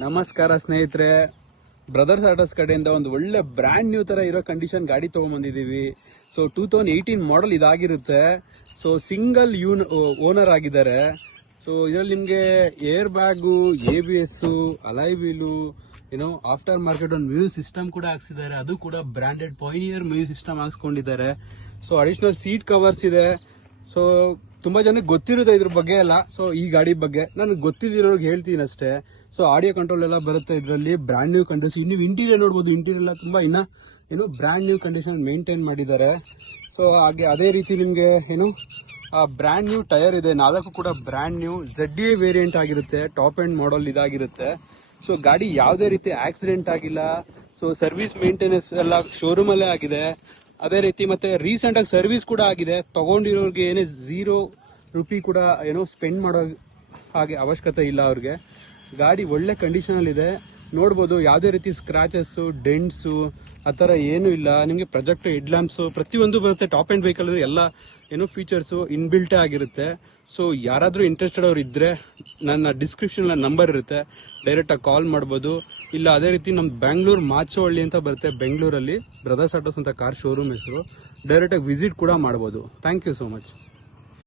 ನಮಸ್ಕಾರ ಸ್ನೇಹಿತರೆ, brothers autos ಕಡೆಯಿಂದ ಒಂದು ಒಳ್ಳೆ ಬ್ರ್ಯಾಂಡ್ ನ್ಯೂ ತರ ಇರೋ ಕಂಡೀಷನ್ ಗಾಡಿ ತಗೊಂಡ್ಬಂದಿದ್ದೀವಿ. ಸೊ 2018 ಮಾಡೆಲ್ ಇದಾಗಿರುತ್ತೆ. ಸೊ ಸಿಂಗಲ್ ಓನರ್ ಆಗಿದ್ದಾರೆ. ಸೊ ಇದರಲ್ಲಿ ನಿಮಗೆ air bag, ABS, alloy wheel, after market ಒಂದು ಮ್ಯೂಸಿಕ್ ಸಿಸ್ಟಮ್ ಕೂಡ ಹಾಕ್ಸಿದ್ದಾರೆ. ಅದು ಕೂಡ ಬ್ರಾಂಡೆಡ್ ಪಾಯಿನಿಯರ್ ಮ್ಯೂಸಿಕ್ ಸಿಸ್ಟಮ್ ಹಾಕ್ಸ್ಕೊಂಡಿದ್ದಾರೆ. ಸೊ ಅಡಿಷನಲ್ ಸೀಟ್ ಕವರ್ಸ್ ಇದೆ. ಸೊ ತುಂಬಾ ಜನಕ್ಕೆ ಗೊತ್ತಿರುತ್ತೆ ಇದ್ರ ಬಗ್ಗೆ ಎಲ್ಲ. ಸೊ ಈ ಗಾಡಿ ಬಗ್ಗೆ ನನಗೆ ಗೊತ್ತಿರೋರ್ಗೆ ಹೇಳ್ತೀನಿ ಅಷ್ಟೇ. ಸೊ ಆಡಿಯೋ ಕಂಟ್ರೋಲ್ ಎಲ್ಲ ಬರುತ್ತೆ ಇದರಲ್ಲಿ. Brand new condition. ನೀವು ಇಂಟೀರಿಯರ್ ನೋಡಬಹುದು, ಇಂಟೀರಿಯರ್ ಎಲ್ಲ ತುಂಬಾ ಬ್ರಾಂಡ್ ನ್ಯೂ ಕಂಡೀಷನ್ ಮೇಂಟೈನ್ ಮಾಡಿದ್ದಾರೆ. ಸೊ ಹಾಗೆ ಅದೇ ರೀತಿ ನಿಮ್ಗೆ ಬ್ರಾಂಡ್ ನ್ಯೂ ಟೈರ್ ಇದೆ. 4 ಕೂಡ ಬ್ರಾಂಡ್ ನ್ಯೂ ZA ವೇರಿಯಂಟ್ ಆಗಿರುತ್ತೆ. ಟಾಪ್ ಎಂಡ್ ಮಾಡಲ್ ಇದಾಗಿರುತ್ತೆ. ಸೊ ಗಾಡಿ ಯಾವುದೇ ರೀತಿ ಆಕ್ಸಿಡೆಂಟ್ ಆಗಿಲ್ಲ. ಸೊ ಸರ್ವಿಸ್ ಮೇಂಟೆನೆನ್ಸ್ ಎಲ್ಲ ಶೋರೂಮ್ ಅಲ್ಲೇ ಆಗಿದೆ. ಅದೇ ರೀತಿ ಮತ್ತೆ ರೀಸೆಂಟ್ ಆಗಿ ಸರ್ವಿಸ್ ಕೂಡ ಆಗಿದೆ. ತಗೊಂಡಿರೋರಿಗೆ ಏನೇ ₹0 ಕೂಡ ಸ್ಪೆಂಡ್ ಮಾಡೋ ಹಾಗೆ ಅವಶ್ಯಕತೆ ಇಲ್ಲ ಅವ್ರಿಗೆ. ಗಾಡಿ ಒಳ್ಳೆ ಕಂಡೀಷನ್ ಅಲ್ಲಿ ಇದೆ. ನೋಡ್ಬೋದು, ಯಾವುದೇ ರೀತಿ ಸ್ಕ್ರಾಚಸ್, ಡೆಂಟ್ಸ್ ಆ ಥರ ಏನೂ ಇಲ್ಲ. ನಿಮಗೆ ಪ್ರೊಜೆಕ್ಟ್ ಹೆಡ್ ಲ್ಯಾಂಪ್ಸ್ ಪ್ರತಿಯೊಂದು ಬರುತ್ತೆ. ಟಾಪ್ ಎಂಡ್ ವೆಹಿಕಲ್ ಎಲ್ಲ ಫೀಚರ್ಸ್ ಇನ್ಬಿಲ್ಟೇ ಆಗಿರುತ್ತೆ. ಸೊ ಯಾರಾದರೂ ಇಂಟ್ರೆಸ್ಟೆಡ್ ಅವ್ರು ಇದ್ರೆ ನನ್ನ ಡಿಸ್ಕ್ರಿಪ್ಷನ್ ನಂಬರ್ ಇರುತ್ತೆ, ಡೈರೆಕ್ಟ್ ಆಗಿ ಕಾಲ್ ಮಾಡ್ಬೋದು. ಇಲ್ಲ ಅದೇ ರೀತಿ ನಮ್ಮ ಬೆಂಗಳೂರು ಮಾಚೋಹಳ್ಳಿ ಅಂತ ಬರುತ್ತೆ, ಬೆಂಗಳೂರಲ್ಲಿ ಬ್ರದರ್ಸ್ ಆಟೋಸ್ ಅಂತ ಕಾರ್ ಶೋರೂಮ್ ಹೆಸರು. ಡೈರೆಕ್ಟ್ ಆಗಿ ವಿಸಿಟ್ ಕೂಡ ಮಾಡ್ಬೋದು. Thank you so much.